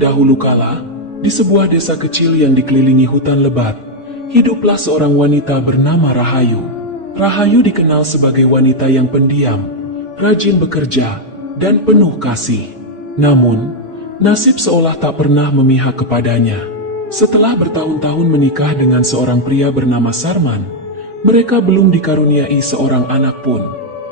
Dahulu kala, di sebuah desa kecil yang dikelilingi hutan lebat, hiduplah seorang wanita bernama Rahayu. Rahayu dikenal sebagai wanita yang pendiam, rajin bekerja, dan penuh kasih. Namun, nasib seolah tak pernah memihak kepadanya. Setelah bertahun-tahun menikah dengan seorang pria bernama Sarman, mereka belum dikaruniai seorang anak pun.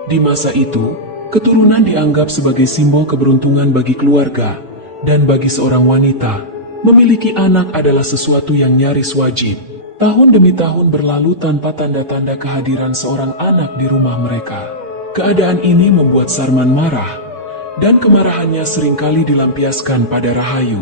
Di masa itu, keturunan dianggap sebagai simbol keberuntungan bagi keluarga, dan bagi seorang wanita, memiliki anak adalah sesuatu yang nyaris wajib. Tahun demi tahun berlalu tanpa tanda-tanda kehadiran seorang anak di rumah mereka. Keadaan ini membuat Sarman marah, dan kemarahannya seringkali dilampiaskan pada Rahayu.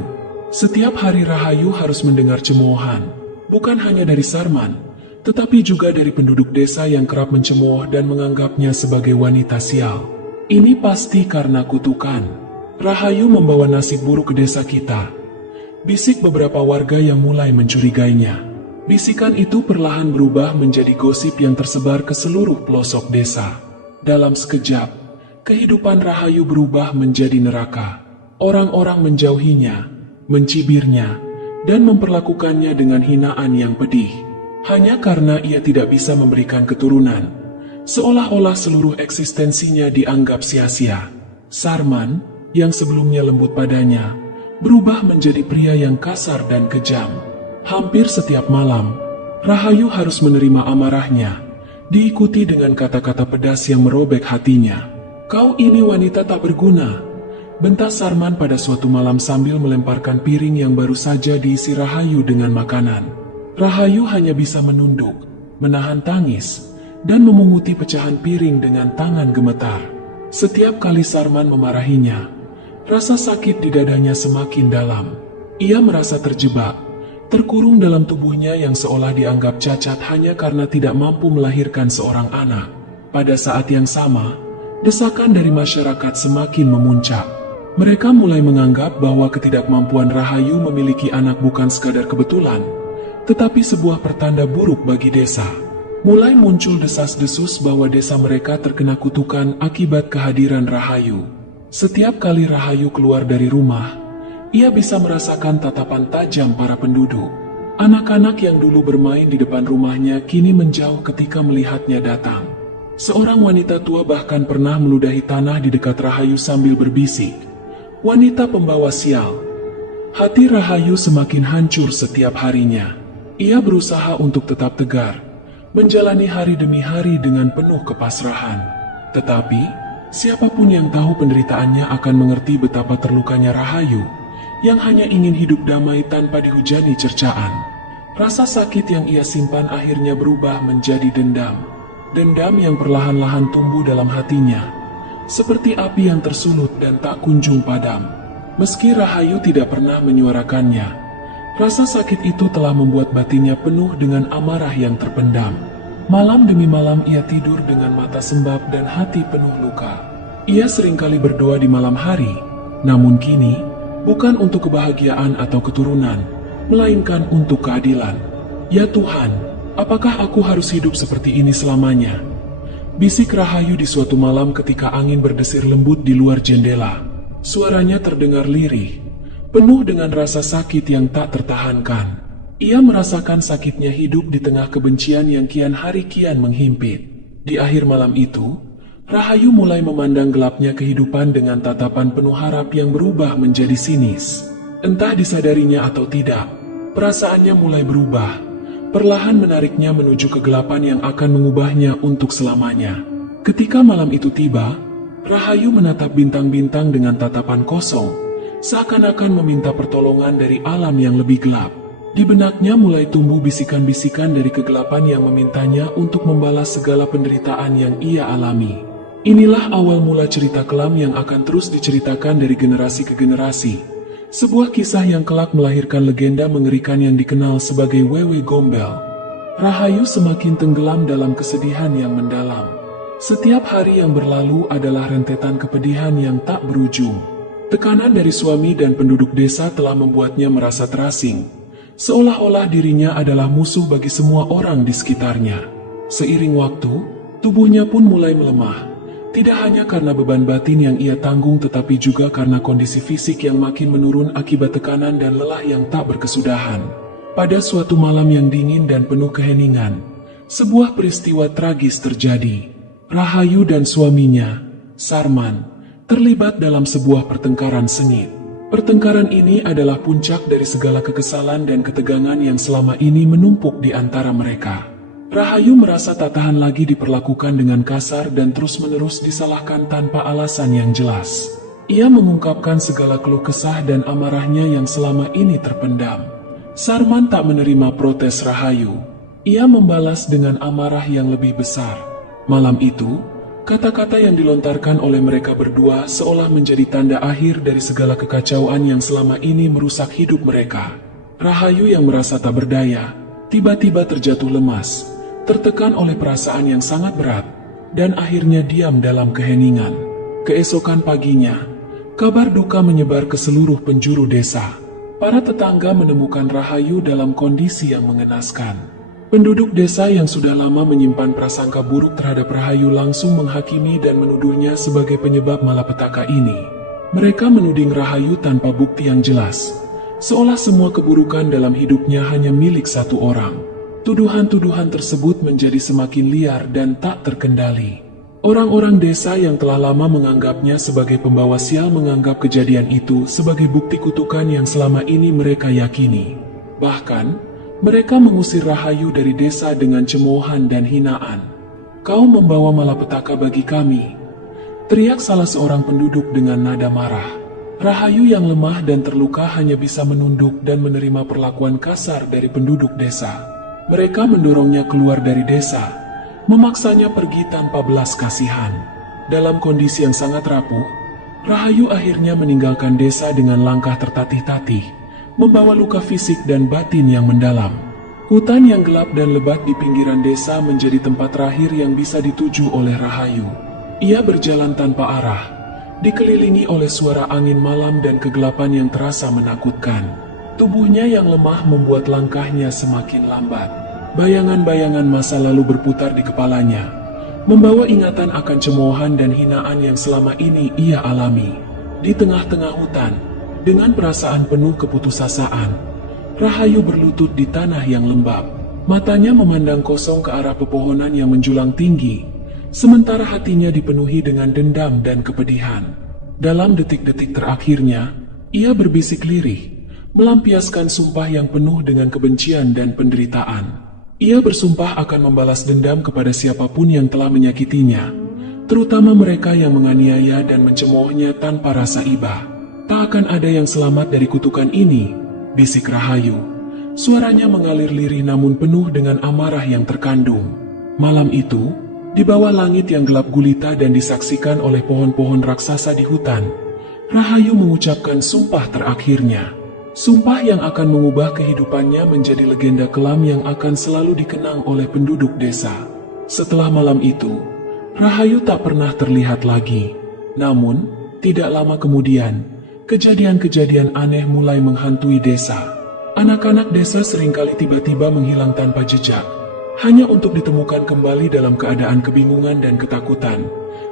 Setiap hari Rahayu harus mendengar cemoohan, bukan hanya dari Sarman, tetapi juga dari penduduk desa yang kerap mencemooh dan menganggapnya sebagai wanita sial. Ini pasti karena kutukan. Rahayu membawa nasib buruk ke desa kita, bisik beberapa warga yang mulai mencurigainya. Bisikan itu perlahan berubah menjadi gosip yang tersebar ke seluruh pelosok desa. Dalam sekejap, kehidupan Rahayu berubah menjadi neraka. Orang-orang menjauhinya, mencibirnya, dan memperlakukannya dengan hinaan yang pedih. Hanya karena ia tidak bisa memberikan keturunan, seolah-olah seluruh eksistensinya dianggap sia-sia. Sarman, yang sebelumnya lembut padanya, berubah menjadi pria yang kasar dan kejam. Hampir setiap malam, Rahayu harus menerima amarahnya, diikuti dengan kata-kata pedas yang merobek hatinya. "Kau ini wanita tak berguna," bentak Sarman pada suatu malam sambil melemparkan piring yang baru saja diisi Rahayu dengan makanan. Rahayu hanya bisa menunduk, menahan tangis, dan memunguti pecahan piring dengan tangan gemetar. Setiap kali Sarman memarahinya, rasa sakit di dadanya semakin dalam. Ia merasa terjebak, terkurung dalam tubuhnya yang seolah dianggap cacat hanya karena tidak mampu melahirkan seorang anak. Pada saat yang sama, desakan dari masyarakat semakin memuncak. Mereka mulai menganggap bahwa ketidakmampuan Rahayu memiliki anak bukan sekadar kebetulan, tetapi sebuah pertanda buruk bagi desa. Mulai muncul desas-desus bahwa desa mereka terkena kutukan akibat kehadiran Rahayu. Setiap kali Rahayu keluar dari rumah, ia bisa merasakan tatapan tajam para penduduk. Anak-anak yang dulu bermain di depan rumahnya kini menjauh ketika melihatnya datang. Seorang wanita tua bahkan pernah meludahi tanah di dekat Rahayu sambil berbisik, "Wanita pembawa sial." Hati Rahayu semakin hancur setiap harinya. Ia berusaha untuk tetap tegar, menjalani hari demi hari dengan penuh kepasrahan. Tetapi, siapapun yang tahu penderitaannya akan mengerti betapa terlukanya Rahayu, yang hanya ingin hidup damai tanpa dihujani cercaan. Rasa sakit yang ia simpan akhirnya berubah menjadi dendam. Dendam yang perlahan-lahan tumbuh dalam hatinya, seperti api yang tersulut dan tak kunjung padam. Meski Rahayu tidak pernah menyuarakannya, rasa sakit itu telah membuat batinnya penuh dengan amarah yang terpendam. Malam demi malam ia tidur dengan mata sembab dan hati penuh luka. Ia seringkali berdoa di malam hari, namun kini bukan untuk kebahagiaan atau keturunan, melainkan untuk keadilan. "Ya Tuhan, apakah aku harus hidup seperti ini selamanya?" bisik Rahayu di suatu malam ketika angin berdesir lembut di luar jendela. Suaranya terdengar lirih, penuh dengan rasa sakit yang tak tertahankan. Ia merasakan sakitnya hidup di tengah kebencian yang kian hari kian menghimpit. Di akhir malam itu, Rahayu mulai memandang gelapnya kehidupan dengan tatapan penuh harap yang berubah menjadi sinis. Entah disadarinya atau tidak, perasaannya mulai berubah, perlahan menariknya menuju kegelapan yang akan mengubahnya untuk selamanya. Ketika malam itu tiba, Rahayu menatap bintang-bintang dengan tatapan kosong, seakan-akan meminta pertolongan dari alam yang lebih gelap. Di benaknya mulai tumbuh bisikan-bisikan dari kegelapan yang memintanya untuk membalas segala penderitaan yang ia alami. Inilah awal mula cerita kelam yang akan terus diceritakan dari generasi ke generasi. Sebuah kisah yang kelak melahirkan legenda mengerikan yang dikenal sebagai Wewe Gombel. Rahayu semakin tenggelam dalam kesedihan yang mendalam. Setiap hari yang berlalu adalah rentetan kepedihan yang tak berujung. Tekanan dari suami dan penduduk desa telah membuatnya merasa terasing, seolah-olah dirinya adalah musuh bagi semua orang di sekitarnya. Seiring waktu, tubuhnya pun mulai melemah, Tidak hanya karena beban batin yang ia tanggung tetapi juga karena kondisi fisik yang makin menurun akibat tekanan dan lelah yang tak berkesudahan. Pada suatu malam yang dingin dan penuh keheningan, sebuah peristiwa tragis terjadi. Rahayu dan suaminya, Sarman, terlibat dalam sebuah pertengkaran sengit. Pertengkaran ini adalah puncak dari segala kekesalan dan ketegangan yang selama ini menumpuk di antara mereka. Rahayu merasa tak tahan lagi diperlakukan dengan kasar dan terus-menerus disalahkan tanpa alasan yang jelas. Ia mengungkapkan segala keluh kesah dan amarahnya yang selama ini terpendam. Sarman tak menerima protes Rahayu. Ia membalas dengan amarah yang lebih besar. Malam itu, kata-kata yang dilontarkan oleh mereka berdua seolah menjadi tanda akhir dari segala kekacauan yang selama ini merusak hidup mereka. Rahayu yang merasa tak berdaya, tiba-tiba terjatuh lemas, tertekan oleh perasaan yang sangat berat, dan akhirnya diam dalam keheningan. Keesokan paginya, kabar duka menyebar ke seluruh penjuru desa. Para tetangga menemukan Rahayu dalam kondisi yang mengenaskan. Penduduk desa yang sudah lama menyimpan prasangka buruk terhadap Rahayu langsung menghakimi dan menuduhnya sebagai penyebab malapetaka ini. Mereka menuding Rahayu tanpa bukti yang jelas, seolah semua keburukan dalam hidupnya hanya milik satu orang. Tuduhan-tuduhan tersebut menjadi semakin liar dan tak terkendali. Orang-orang desa yang telah lama menganggapnya sebagai pembawa sial menganggap kejadian itu sebagai bukti kutukan yang selama ini mereka yakini. Bahkan, mereka mengusir Rahayu dari desa dengan cemoohan dan hinaan. "Kau membawa malapetaka bagi kami," teriak salah seorang penduduk dengan nada marah. Rahayu yang lemah dan terluka hanya bisa menunduk dan menerima perlakuan kasar dari penduduk desa. Mereka mendorongnya keluar dari desa, memaksanya pergi tanpa belas kasihan. Dalam kondisi yang sangat rapuh, Rahayu akhirnya meninggalkan desa dengan langkah tertatih-tatih, membawa luka fisik dan batin yang mendalam. Hutan yang gelap dan lebat di pinggiran desa menjadi tempat terakhir yang bisa dituju oleh Rahayu. Ia berjalan tanpa arah, dikelilingi oleh suara angin malam dan kegelapan yang terasa menakutkan. Tubuhnya yang lemah membuat langkahnya semakin lambat. Bayangan-bayangan masa lalu berputar di kepalanya, membawa ingatan akan cemoohan dan hinaan yang selama ini ia alami. Di tengah-tengah hutan, dengan perasaan penuh keputusasaan, Rahayu berlutut di tanah yang lembab. Matanya memandang kosong ke arah pepohonan yang menjulang tinggi, sementara hatinya dipenuhi dengan dendam dan kepedihan. Dalam detik-detik terakhirnya, ia berbisik lirih, melampiaskan sumpah yang penuh dengan kebencian dan penderitaan. Ia bersumpah akan membalas dendam kepada siapapun yang telah menyakitinya, terutama mereka yang menganiaya dan mencemoohnya tanpa rasa iba. "Tak akan ada yang selamat dari kutukan ini," bisik Rahayu. Suaranya mengalir lirih namun penuh dengan amarah yang terkandung. Malam itu, di bawah langit yang gelap gulita dan disaksikan oleh pohon-pohon raksasa di hutan, Rahayu mengucapkan sumpah terakhirnya. Sumpah yang akan mengubah kehidupannya menjadi legenda kelam yang akan selalu dikenang oleh penduduk desa. Setelah malam itu, Rahayu tak pernah terlihat lagi. Namun, tidak lama kemudian, kejadian-kejadian aneh mulai menghantui desa. Anak-anak desa seringkali tiba-tiba menghilang tanpa jejak, hanya untuk ditemukan kembali dalam keadaan kebingungan dan ketakutan,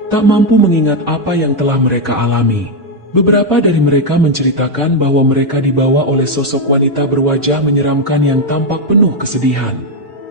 tak mampu mengingat apa yang telah mereka alami. Beberapa dari mereka menceritakan bahwa mereka dibawa oleh sosok wanita berwajah menyeramkan yang tampak penuh kesedihan.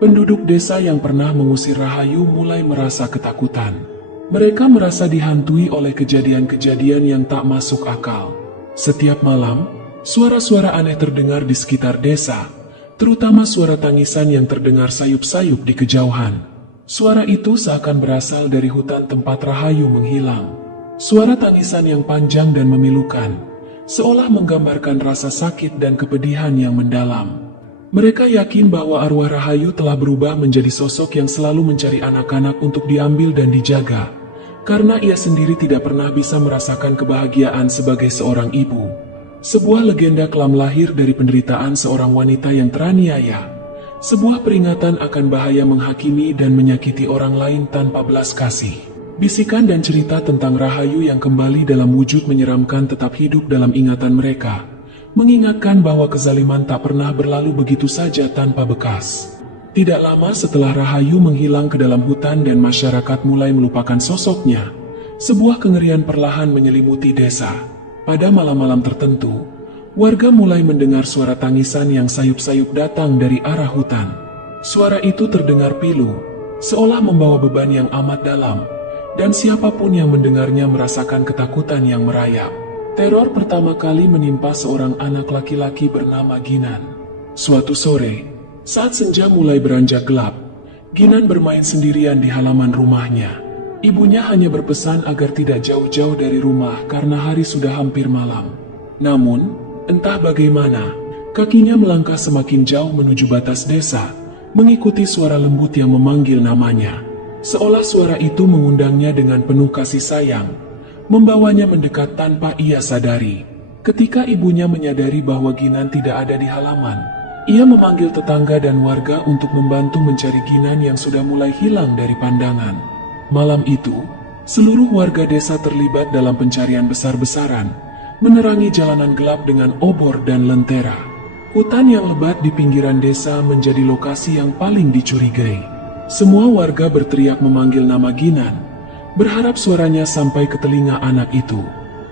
Penduduk desa yang pernah mengusir Rahayu mulai merasa ketakutan. Mereka merasa dihantui oleh kejadian-kejadian yang tak masuk akal. Setiap malam, suara-suara aneh terdengar di sekitar desa, terutama suara tangisan yang terdengar sayup-sayup di kejauhan. Suara itu seakan berasal dari hutan tempat Rahayu menghilang. Suara tangisan yang panjang dan memilukan, seolah menggambarkan rasa sakit dan kepedihan yang mendalam. Mereka yakin bahwa arwah Rahayu telah berubah menjadi sosok yang selalu mencari anak-anak untuk diambil dan dijaga, karena ia sendiri tidak pernah bisa merasakan kebahagiaan sebagai seorang ibu. Sebuah legenda kelam lahir dari penderitaan seorang wanita yang teraniaya, sebuah peringatan akan bahaya menghakimi dan menyakiti orang lain tanpa belas kasih. Bisikan dan cerita tentang Rahayu yang kembali dalam wujud menyeramkan tetap hidup dalam ingatan mereka, mengingatkan bahwa kezaliman tak pernah berlalu begitu saja tanpa bekas. Tidak lama setelah Rahayu menghilang ke dalam hutan dan masyarakat mulai melupakan sosoknya, Sebuah kengerian perlahan menyelimuti desa. Pada malam-malam tertentu, warga mulai mendengar suara tangisan yang sayup-sayup datang dari arah hutan. Suara itu terdengar pilu, seolah membawa beban yang amat dalam, dan siapapun yang mendengarnya merasakan ketakutan yang merayap. Teror pertama kali menimpa seorang anak laki-laki bernama Ginan. Suatu sore, saat senja mulai beranjak gelap, Ginan bermain sendirian di halaman rumahnya. Ibunya hanya berpesan agar tidak jauh-jauh dari rumah karena hari sudah hampir malam. Namun, entah bagaimana, kakinya melangkah semakin jauh menuju batas desa, mengikuti suara lembut yang memanggil namanya. Seolah suara itu mengundangnya dengan penuh kasih sayang, membawanya mendekat tanpa ia sadari. Ketika ibunya menyadari bahwa Ginan tidak ada di halaman, ia memanggil tetangga dan warga untuk membantu mencari Ginan yang sudah mulai hilang dari pandangan. Malam itu, seluruh warga desa terlibat dalam pencarian besar-besaran, menerangi jalanan gelap dengan obor dan lentera. Hutan yang lebat di pinggiran desa menjadi lokasi yang paling dicurigai. Semua warga berteriak memanggil nama Ginan, berharap suaranya sampai ke telinga anak itu.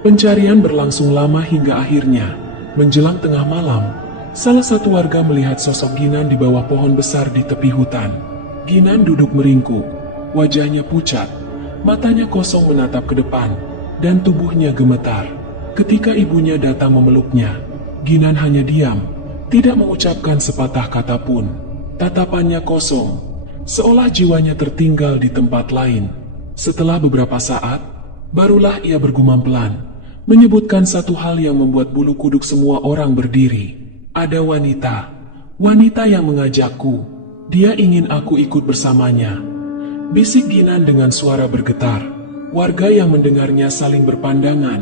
Pencarian berlangsung lama hingga akhirnya, menjelang tengah malam, salah satu warga melihat sosok Ginan di bawah pohon besar di tepi hutan. Ginan duduk meringkuk, wajahnya pucat, matanya kosong menatap ke depan, dan tubuhnya gemetar. Ketika ibunya datang memeluknya, Ginan hanya diam, tidak mengucapkan sepatah kata pun. Tatapannya kosong, seolah jiwanya tertinggal di tempat lain. Setelah beberapa saat, barulah ia bergumam pelan, menyebutkan satu hal yang membuat bulu kuduk semua orang berdiri. Ada wanita yang mengajakku. Dia ingin aku ikut bersamanya. Bisik Ginan dengan suara bergetar. Warga yang mendengarnya saling berpandangan,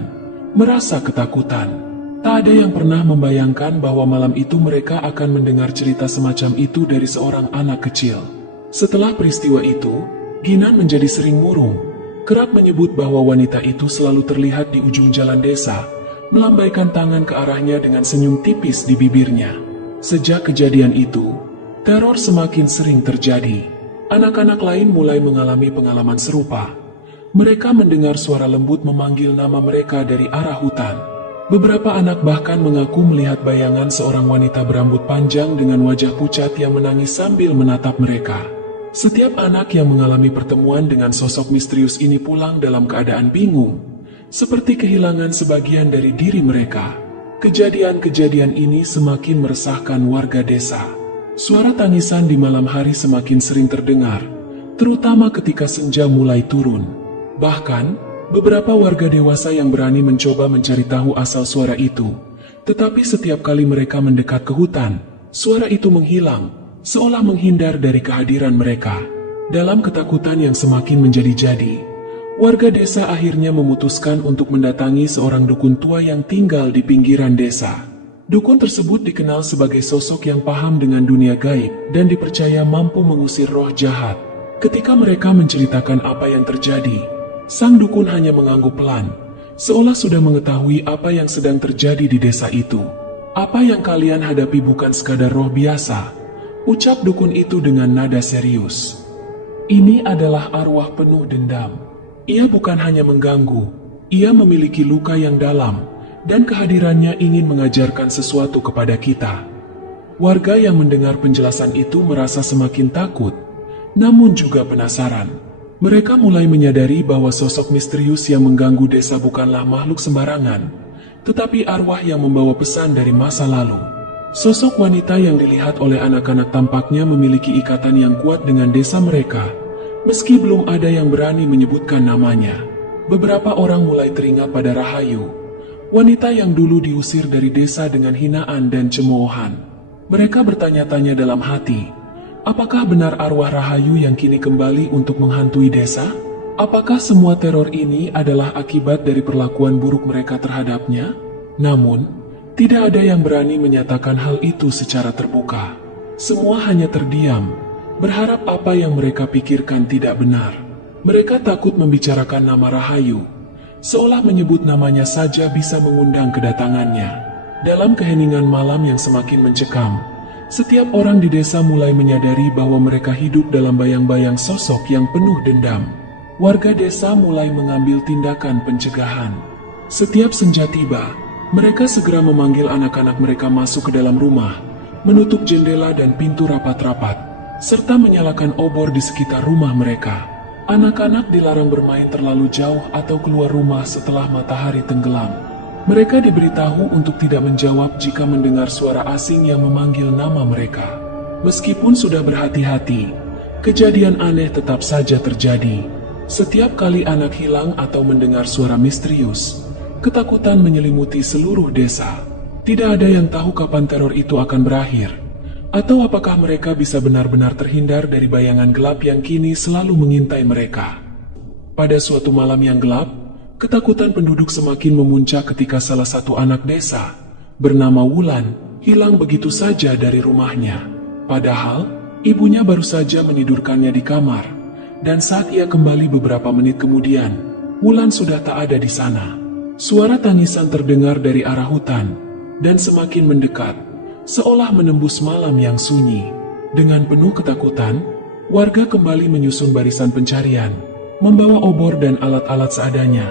merasa ketakutan. Tak ada yang pernah membayangkan bahwa malam itu mereka akan mendengar cerita semacam itu dari seorang anak kecil. Setelah peristiwa itu, Ginan menjadi sering murung, kerap menyebut bahwa wanita itu selalu terlihat di ujung jalan desa, melambaikan tangan ke arahnya dengan senyum tipis di bibirnya. Sejak kejadian itu, teror semakin sering terjadi. Anak-anak lain mulai mengalami pengalaman serupa. Mereka mendengar suara lembut memanggil nama mereka dari arah hutan. Beberapa anak bahkan mengaku melihat bayangan seorang wanita berambut panjang dengan wajah pucat yang menangis sambil menatap mereka. Setiap anak yang mengalami pertemuan dengan sosok misterius ini pulang dalam keadaan bingung, seperti kehilangan sebagian dari diri mereka. Kejadian-kejadian ini semakin meresahkan warga desa. Suara tangisan di malam hari semakin sering terdengar, terutama ketika senja mulai turun. Bahkan, beberapa warga dewasa yang berani mencoba mencari tahu asal suara itu. Tetapi setiap kali mereka mendekat ke hutan, suara itu menghilang, seolah menghindar dari kehadiran mereka. Dalam ketakutan yang semakin menjadi-jadi, warga desa akhirnya memutuskan untuk mendatangi seorang dukun tua yang tinggal di pinggiran desa. Dukun tersebut dikenal sebagai sosok yang paham dengan dunia gaib dan dipercaya mampu mengusir roh jahat. Ketika mereka menceritakan apa yang terjadi, sang dukun hanya mengangguk pelan, seolah sudah mengetahui apa yang sedang terjadi di desa itu. "Apa yang kalian hadapi bukan sekadar roh biasa," ucap dukun itu dengan nada serius. "Ini adalah arwah penuh dendam. Ia bukan hanya mengganggu, ia memiliki luka yang dalam, dan kehadirannya ingin mengajarkan sesuatu kepada kita." Warga yang mendengar penjelasan itu merasa semakin takut, namun juga penasaran. Mereka mulai menyadari bahwa sosok misterius yang mengganggu desa bukanlah makhluk sembarangan, tetapi arwah yang membawa pesan dari masa lalu. Sosok wanita yang dilihat oleh anak-anak tampaknya memiliki ikatan yang kuat dengan desa mereka, meski belum ada yang berani menyebutkan namanya. Beberapa orang mulai teringat pada Rahayu, wanita yang dulu diusir dari desa dengan hinaan dan cemoohan. Mereka bertanya-tanya dalam hati, apakah benar arwah Rahayu yang kini kembali untuk menghantui desa? Apakah semua teror ini adalah akibat dari perlakuan buruk mereka terhadapnya? Namun, tidak ada yang berani menyatakan hal itu secara terbuka. Semua hanya terdiam, berharap apa yang mereka pikirkan tidak benar. Mereka takut membicarakan nama Rahayu, seolah menyebut namanya saja bisa mengundang kedatangannya. Dalam keheningan malam yang semakin mencekam, setiap orang di desa mulai menyadari bahwa mereka hidup dalam bayang-bayang sosok yang penuh dendam. warga desa mulai mengambil tindakan pencegahan. Setiap senja tiba, mereka segera memanggil anak-anak mereka masuk ke dalam rumah, menutup jendela dan pintu rapat-rapat, serta menyalakan obor di sekitar rumah mereka. Anak-anak dilarang bermain terlalu jauh atau keluar rumah setelah matahari tenggelam. Mereka diberitahu untuk tidak menjawab jika mendengar suara asing yang memanggil nama mereka. Meskipun sudah berhati-hati, kejadian aneh tetap saja terjadi. Setiap kali anak hilang atau mendengar suara misterius, ketakutan menyelimuti seluruh desa. Tidak ada yang tahu kapan teror itu akan berakhir, atau apakah mereka bisa benar-benar terhindar dari bayangan gelap yang kini selalu mengintai mereka. Pada suatu malam yang gelap, ketakutan penduduk semakin memuncak ketika salah satu anak desa, bernama Wulan, hilang begitu saja dari rumahnya. Padahal, ibunya baru saja menidurkannya di kamar, dan saat ia kembali beberapa menit kemudian, Wulan sudah tak ada di sana. Suara tangisan terdengar dari arah hutan, dan semakin mendekat, seolah menembus malam yang sunyi. Dengan penuh ketakutan, warga kembali menyusun barisan pencarian, membawa obor dan alat-alat seadanya,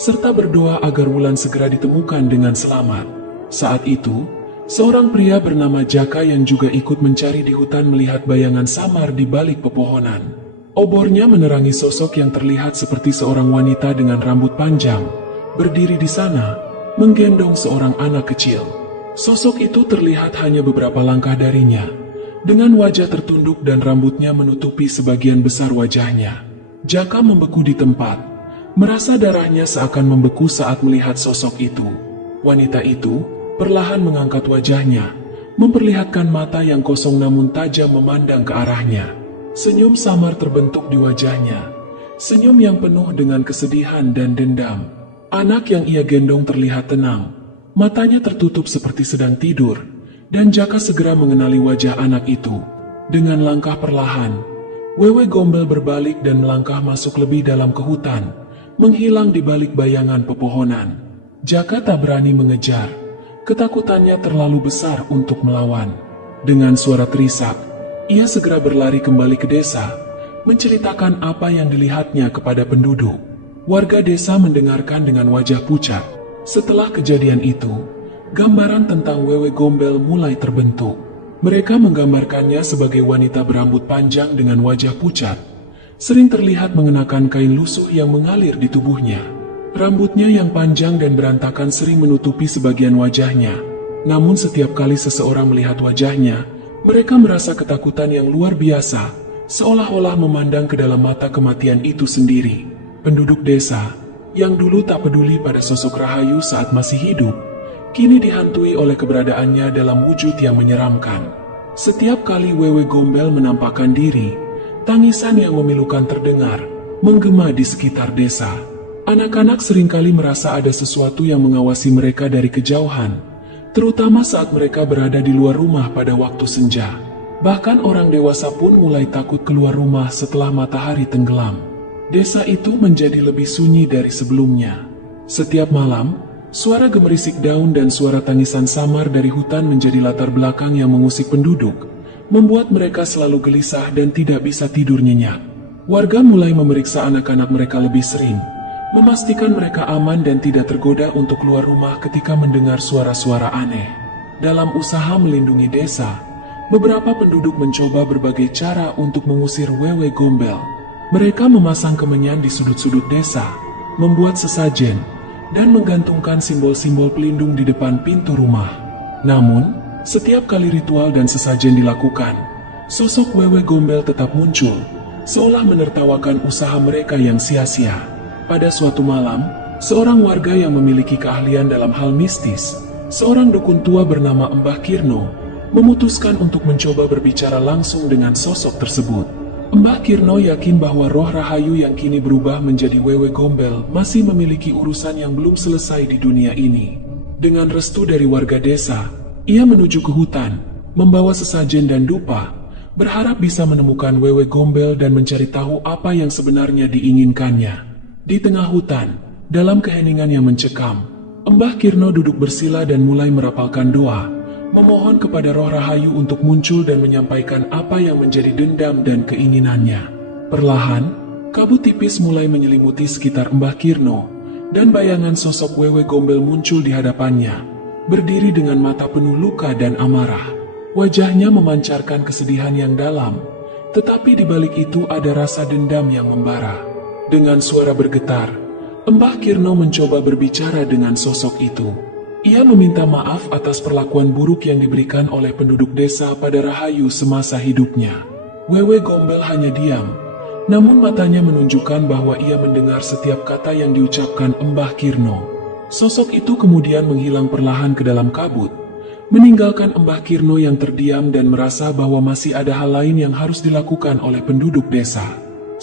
serta berdoa agar Wulan segera ditemukan dengan selamat. Saat itu, seorang pria bernama Jaka yang juga ikut mencari di hutan melihat bayangan samar di balik pepohonan. Obornya menerangi sosok yang terlihat seperti seorang wanita dengan rambut panjang, berdiri di sana, menggendong seorang anak kecil. Sosok itu terlihat hanya beberapa langkah darinya, dengan wajah tertunduk dan rambutnya menutupi sebagian besar wajahnya. Jaka membeku di tempat, merasa darahnya seakan membeku saat melihat sosok itu. Wanita itu perlahan mengangkat wajahnya, memperlihatkan mata yang kosong namun tajam memandang ke arahnya. Senyum samar terbentuk di wajahnya, senyum yang penuh dengan kesedihan dan dendam. Anak yang ia gendong terlihat tenang, matanya tertutup seperti sedang tidur, dan Jaka segera mengenali wajah anak itu. Dengan langkah perlahan, Wewe Gombel berbalik dan melangkah masuk lebih dalam ke hutan, menghilang di balik bayangan pepohonan. Jaka tak berani mengejar, ketakutannya terlalu besar untuk melawan. Dengan suara terisak, ia segera berlari kembali ke desa, menceritakan apa yang dilihatnya kepada penduduk. Warga desa mendengarkan dengan wajah pucat. Setelah kejadian itu, gambaran tentang Wewe Gombel mulai terbentuk. Mereka menggambarkannya sebagai wanita berambut panjang dengan wajah pucat, sering terlihat mengenakan kain lusuh yang mengalir di tubuhnya. Rambutnya yang panjang dan berantakan sering menutupi sebagian wajahnya. Namun setiap kali seseorang melihat wajahnya, mereka merasa ketakutan yang luar biasa, seolah-olah memandang ke dalam mata kematian itu sendiri. Penduduk desa, yang dulu tak peduli pada sosok Rahayu saat masih hidup, kini dihantui oleh keberadaannya dalam wujud yang menyeramkan. Setiap kali Wewe Gombel menampakkan diri, tangisan yang memilukan terdengar, menggema di sekitar desa. Anak-anak seringkali merasa ada sesuatu yang mengawasi mereka dari kejauhan, terutama saat mereka berada di luar rumah pada waktu senja. Bahkan orang dewasa pun mulai takut keluar rumah setelah matahari tenggelam. Desa itu menjadi lebih sunyi dari sebelumnya. Setiap malam, suara gemerisik daun dan suara tangisan samar dari hutan menjadi latar belakang yang mengusik penduduk, membuat mereka selalu gelisah dan tidak bisa tidur nyenyak. Warga mulai memeriksa anak-anak mereka lebih sering, memastikan mereka aman dan tidak tergoda untuk keluar rumah ketika mendengar suara-suara aneh. Dalam usaha melindungi desa, beberapa penduduk mencoba berbagai cara untuk mengusir Wewe Gombel. Mereka memasang kemenyan di sudut-sudut desa, membuat sesajen, dan menggantungkan simbol-simbol pelindung di depan pintu rumah. Namun, setiap kali ritual dan sesajen dilakukan, sosok Wewe Gombel tetap muncul, seolah menertawakan usaha mereka yang sia-sia. Pada suatu malam, seorang warga yang memiliki keahlian dalam hal mistis, seorang dukun tua bernama Mbah Kirno, memutuskan untuk mencoba berbicara langsung dengan sosok tersebut. Mbah Kirno yakin bahwa roh Rahayu yang kini berubah menjadi Wewe Gombel masih memiliki urusan yang belum selesai di dunia ini. Dengan restu dari warga desa, ia menuju ke hutan, membawa sesajen dan dupa, berharap bisa menemukan Wewe Gombel dan mencari tahu apa yang sebenarnya diinginkannya. Di tengah hutan, dalam keheningan yang mencekam, Mbah Kirno duduk bersila dan mulai merapalkan doa, memohon kepada roh Rahayu untuk muncul dan menyampaikan apa yang menjadi dendam dan keinginannya. Perlahan, Kabut tipis mulai menyelimuti sekitar Mbah Kirno, dan bayangan sosok Wewe Gombel muncul di hadapannya, berdiri dengan mata penuh luka dan amarah. Wajahnya memancarkan kesedihan yang dalam, tetapi di balik itu ada rasa dendam yang membara. Dengan suara bergetar, Mbah Kirno mencoba berbicara dengan sosok itu. Ia meminta maaf atas perlakuan buruk yang diberikan oleh penduduk desa pada Rahayu semasa hidupnya. Wewe Gombel hanya diam, namun matanya menunjukkan bahwa ia mendengar setiap kata yang diucapkan Mbah Kirno. Sosok itu kemudian menghilang perlahan ke dalam kabut, meninggalkan Mbah Kirno yang terdiam dan merasa bahwa masih ada hal lain yang harus dilakukan oleh penduduk desa.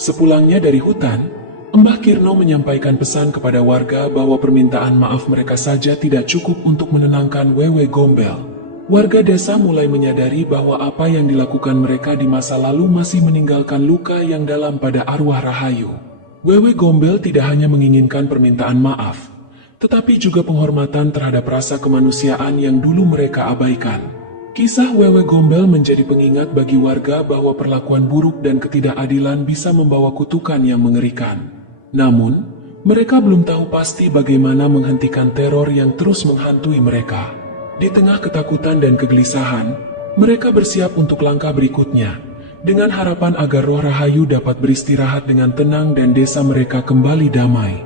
Sepulangnya dari hutan, Mbah Kirno menyampaikan pesan kepada warga bahwa permintaan maaf mereka saja tidak cukup untuk menenangkan Wewe Gombel. Warga desa mulai menyadari bahwa apa yang dilakukan mereka di masa lalu masih meninggalkan luka yang dalam pada arwah Rahayu. Wewe Gombel tidak hanya menginginkan permintaan maaf, tetapi juga penghormatan terhadap rasa kemanusiaan yang dulu mereka abaikan. Kisah Wewe Gombel menjadi pengingat bagi warga bahwa perlakuan buruk dan ketidakadilan bisa membawa kutukan yang mengerikan. Namun, mereka belum tahu pasti bagaimana menghentikan teror yang terus menghantui mereka. Di tengah ketakutan dan kegelisahan, mereka bersiap untuk langkah berikutnya, dengan harapan agar roh Rahayu dapat beristirahat dengan tenang dan desa mereka kembali damai.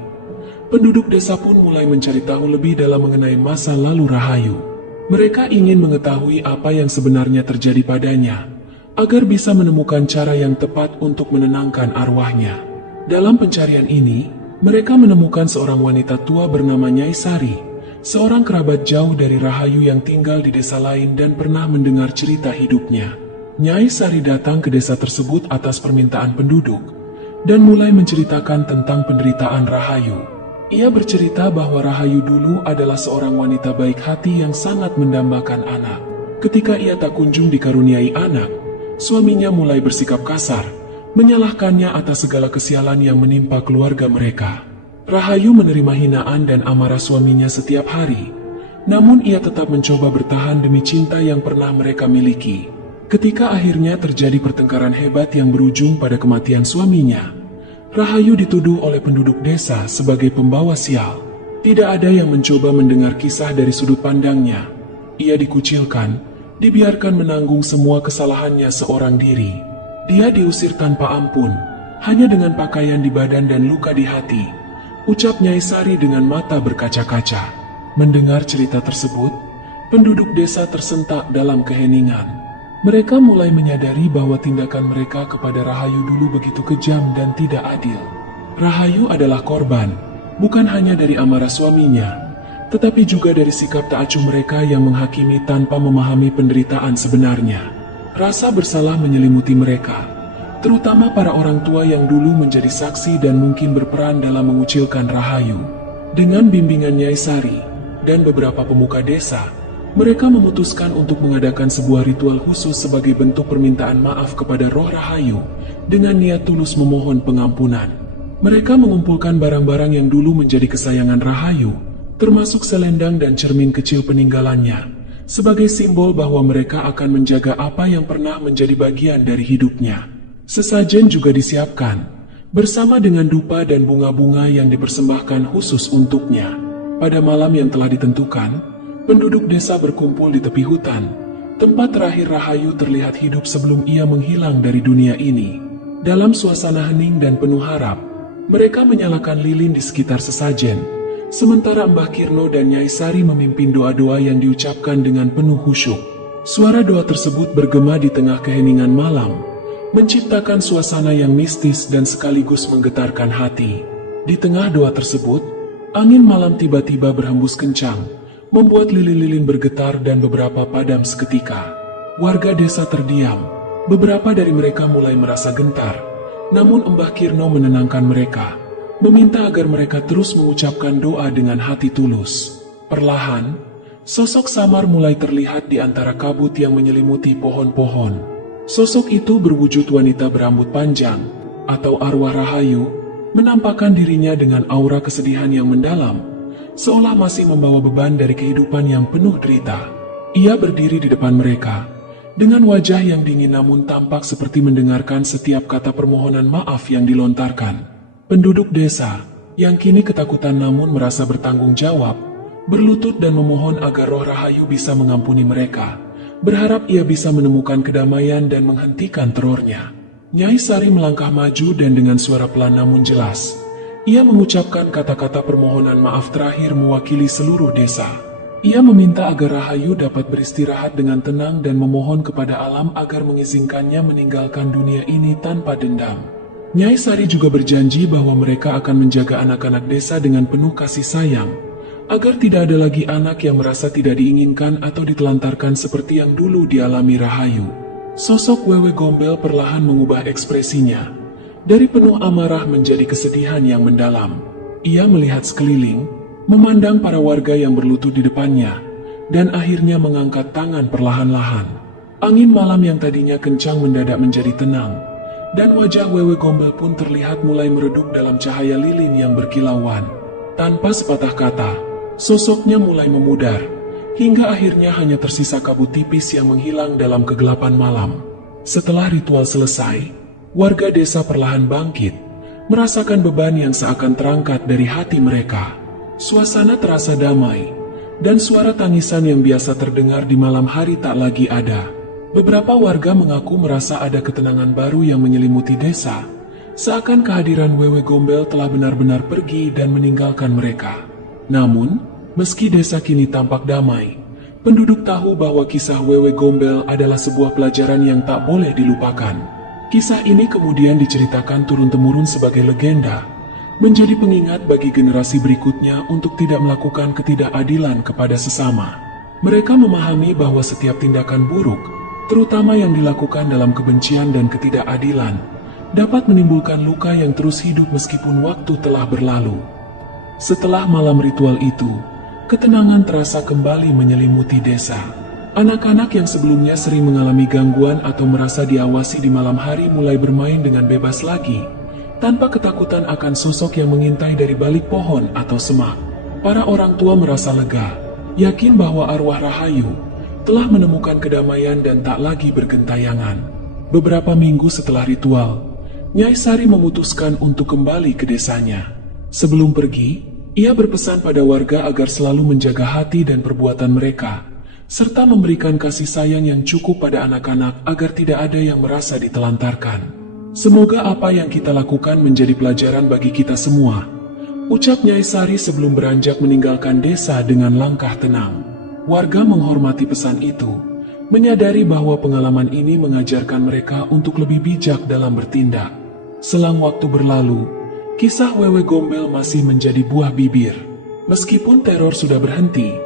Penduduk desa pun mulai mencari tahu lebih dalam mengenai masa lalu Rahayu. Mereka ingin mengetahui apa yang sebenarnya terjadi padanya, agar bisa menemukan cara yang tepat untuk menenangkan arwahnya. Dalam pencarian ini, mereka menemukan seorang wanita tua bernama Nyai Sari, seorang kerabat jauh dari Rahayu yang tinggal di desa lain dan pernah mendengar cerita hidupnya. Nyai Sari datang ke desa tersebut atas permintaan penduduk, dan mulai menceritakan tentang penderitaan Rahayu. Ia bercerita bahwa Rahayu dulu adalah seorang wanita baik hati yang sangat mendambakan anak. Ketika ia tak kunjung dikaruniai anak, suaminya mulai bersikap kasar, menyalahkannya atas segala kesialan yang menimpa keluarga mereka. Rahayu menerima hinaan dan amarah suaminya setiap hari, namun ia tetap mencoba bertahan demi cinta yang pernah mereka miliki. Ketika akhirnya terjadi pertengkaran hebat yang berujung pada kematian suaminya, Rahayu dituduh oleh penduduk desa sebagai pembawa sial. Tidak ada yang mencoba mendengar kisah dari sudut pandangnya. Ia dikucilkan, dibiarkan menanggung semua kesalahannya seorang diri. Dia diusir tanpa ampun, hanya dengan pakaian di badan dan luka di hati, ucap Nyai Sari dengan mata berkaca-kaca. Mendengar cerita tersebut, penduduk desa tersentak dalam keheningan. Mereka mulai menyadari bahwa tindakan mereka kepada Rahayu dulu begitu kejam dan tidak adil. Rahayu adalah korban, bukan hanya dari amarah suaminya, tetapi juga dari sikap tak acuh mereka yang menghakimi tanpa memahami penderitaan sebenarnya. Rasa bersalah menyelimuti mereka, terutama para orang tua yang dulu menjadi saksi dan mungkin berperan dalam mengucilkan Rahayu. Dengan bimbingan Nyai Sari dan beberapa pemuka desa, mereka memutuskan untuk mengadakan sebuah ritual khusus sebagai bentuk permintaan maaf kepada roh Rahayu dengan niat tulus memohon pengampunan. Mereka mengumpulkan barang-barang yang dulu menjadi kesayangan Rahayu, termasuk selendang dan cermin kecil peninggalannya, sebagai simbol bahwa mereka akan menjaga apa yang pernah menjadi bagian dari hidupnya. Sesajen juga disiapkan, bersama dengan dupa dan bunga-bunga yang dipersembahkan khusus untuknya. Pada malam yang telah ditentukan, penduduk desa berkumpul di tepi hutan, tempat terakhir Rahayu terlihat hidup sebelum ia menghilang dari dunia ini. Dalam suasana hening dan penuh harap, mereka menyalakan lilin di sekitar sesajen, sementara Mbah Kirno dan Nyai Sari memimpin doa-doa yang diucapkan dengan penuh khusyuk. Suara doa tersebut bergema di tengah keheningan malam, menciptakan suasana yang mistis dan sekaligus menggetarkan hati. Di tengah doa tersebut, angin malam tiba-tiba berhembus kencang, membuat lilin-lilin bergetar dan beberapa padam seketika. Warga desa terdiam, beberapa dari mereka mulai merasa gentar, namun Mbah Kirno menenangkan mereka, meminta agar mereka terus mengucapkan doa dengan hati tulus. Perlahan, sosok samar mulai terlihat di antara kabut yang menyelimuti pohon-pohon. Sosok itu berwujud wanita berambut panjang, atau arwah Rahayu, menampakkan dirinya dengan aura kesedihan yang mendalam, seolah masih membawa beban dari kehidupan yang penuh derita. Ia berdiri di depan mereka, Dengan wajah yang dingin namun tampak seperti mendengarkan setiap kata permohonan maaf yang dilontarkan. Penduduk desa, yang kini ketakutan namun merasa bertanggung jawab, berlutut dan memohon agar roh Rahayu bisa mengampuni mereka, berharap ia bisa menemukan kedamaian dan menghentikan terornya. Nyai Sari melangkah maju dan dengan suara pelan namun jelas, ia mengucapkan kata-kata permohonan maaf terakhir mewakili seluruh desa. Ia meminta agar Rahayu dapat beristirahat dengan tenang dan memohon kepada alam agar mengizinkannya meninggalkan dunia ini tanpa dendam. Nyai Sari juga berjanji bahwa mereka akan menjaga anak-anak desa dengan penuh kasih sayang, agar tidak ada lagi anak yang merasa tidak diinginkan atau ditelantarkan seperti yang dulu dialami Rahayu. Sosok Wewe Gombel perlahan mengubah ekspresinya, dari penuh amarah menjadi kesedihan yang mendalam. Ia melihat sekeliling, memandang para warga yang berlutut di depannya, dan akhirnya mengangkat tangan perlahan-lahan. Angin malam yang tadinya kencang mendadak menjadi tenang, dan wajah Wewe Gombel pun terlihat mulai meredup dalam cahaya lilin yang berkilauan. Tanpa sepatah kata, sosoknya mulai memudar, hingga akhirnya hanya tersisa kabut tipis yang menghilang dalam kegelapan malam. Setelah ritual selesai, warga desa perlahan bangkit, merasakan beban yang seakan terangkat dari hati mereka. Suasana terasa damai, dan suara tangisan yang biasa terdengar di malam hari tak lagi ada. Beberapa warga mengaku merasa ada ketenangan baru yang menyelimuti desa, seakan kehadiran Wewe Gombel telah benar-benar pergi dan meninggalkan mereka. Namun, meski desa kini tampak damai, penduduk tahu bahwa kisah Wewe Gombel adalah sebuah pelajaran yang tak boleh dilupakan. Kisah ini kemudian diceritakan turun-temurun sebagai legenda, menjadi pengingat bagi generasi berikutnya untuk tidak melakukan ketidakadilan kepada sesama. Mereka memahami bahwa setiap tindakan buruk, terutama yang dilakukan dalam kebencian dan ketidakadilan, dapat menimbulkan luka yang terus hidup meskipun waktu telah berlalu. Setelah malam ritual itu, ketenangan terasa kembali menyelimuti desa. Anak-anak yang sebelumnya sering mengalami gangguan atau merasa diawasi di malam hari mulai bermain dengan bebas lagi, tanpa ketakutan akan sosok yang mengintai dari balik pohon atau semak. Para orang tua merasa lega, yakin bahwa arwah Rahayu telah menemukan kedamaian dan tak lagi bergentayangan. Beberapa minggu setelah ritual, Nyai Sari memutuskan untuk kembali ke desanya. Sebelum pergi, ia berpesan pada warga agar selalu menjaga hati dan perbuatan mereka, serta memberikan kasih sayang yang cukup pada anak-anak agar tidak ada yang merasa ditelantarkan. Semoga apa yang kita lakukan menjadi pelajaran bagi kita semua, ucap Nyai Sari sebelum beranjak meninggalkan desa dengan langkah tenang. Warga menghormati pesan itu, menyadari bahwa pengalaman ini mengajarkan mereka untuk lebih bijak dalam bertindak. Selang waktu berlalu, kisah Wewe Gombel masih menjadi buah bibir. Meskipun teror sudah berhenti,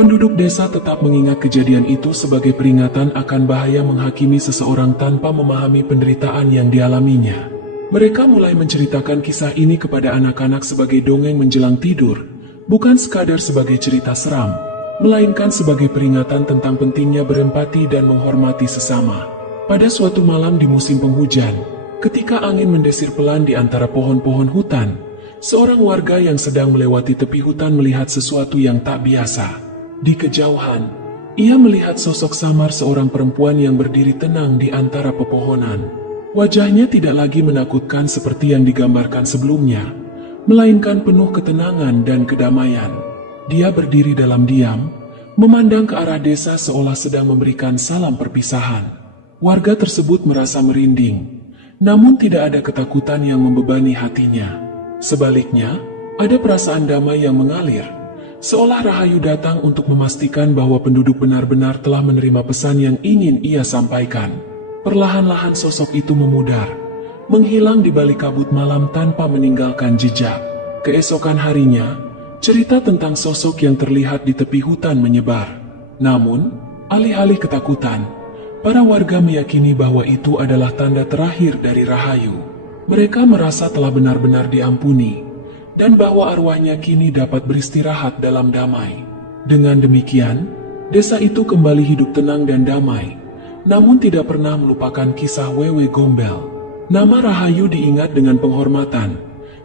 penduduk desa tetap mengingat kejadian itu sebagai peringatan akan bahaya menghakimi seseorang tanpa memahami penderitaan yang dialaminya. Mereka mulai menceritakan kisah ini kepada anak-anak sebagai dongeng menjelang tidur, bukan sekadar sebagai cerita seram, melainkan sebagai peringatan tentang pentingnya berempati dan menghormati sesama. Pada suatu malam di musim penghujan, ketika angin mendesir pelan di antara pohon-pohon hutan, seorang warga yang sedang melewati tepi hutan melihat sesuatu yang tak biasa. Di kejauhan, ia melihat sosok samar seorang perempuan yang berdiri tenang di antara pepohonan. Wajahnya tidak lagi menakutkan seperti yang digambarkan sebelumnya, melainkan penuh ketenangan dan kedamaian. Dia berdiri dalam diam, memandang ke arah desa seolah sedang memberikan salam perpisahan. Warga tersebut merasa merinding, namun tidak ada ketakutan yang membebani hatinya. Sebaliknya, ada perasaan damai yang mengalir, seolah Rahayu datang untuk memastikan bahwa penduduk benar-benar telah menerima pesan yang ingin ia sampaikan. Perlahan-lahan sosok itu memudar, menghilang di balik kabut malam tanpa meninggalkan jejak. Keesokan harinya, cerita tentang sosok yang terlihat di tepi hutan menyebar. Namun, alih-alih ketakutan, para warga meyakini bahwa itu adalah tanda terakhir dari Rahayu. Mereka merasa telah benar-benar diampuni, dan bahwa arwahnya kini dapat beristirahat dalam damai. Dengan demikian, desa itu kembali hidup tenang dan damai, namun tidak pernah melupakan kisah Wewe Gombel. Nama Rahayu diingat dengan penghormatan,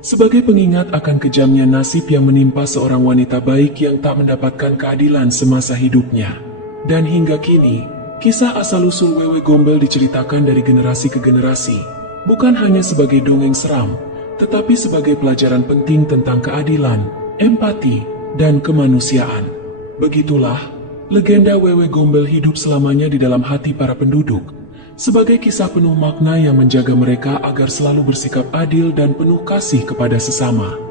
sebagai pengingat akan kejamnya nasib yang menimpa seorang wanita baik yang tak mendapatkan keadilan semasa hidupnya. Dan hingga kini, Kisah asal-usul Wewe Gombel diceritakan dari generasi ke generasi, bukan hanya sebagai dongeng seram, tetapi sebagai pelajaran penting tentang keadilan, empati, dan kemanusiaan. Begitulah, legenda Wewe Gombel hidup selamanya di dalam hati para penduduk, sebagai kisah penuh makna yang menjaga mereka agar selalu bersikap adil dan penuh kasih kepada sesama.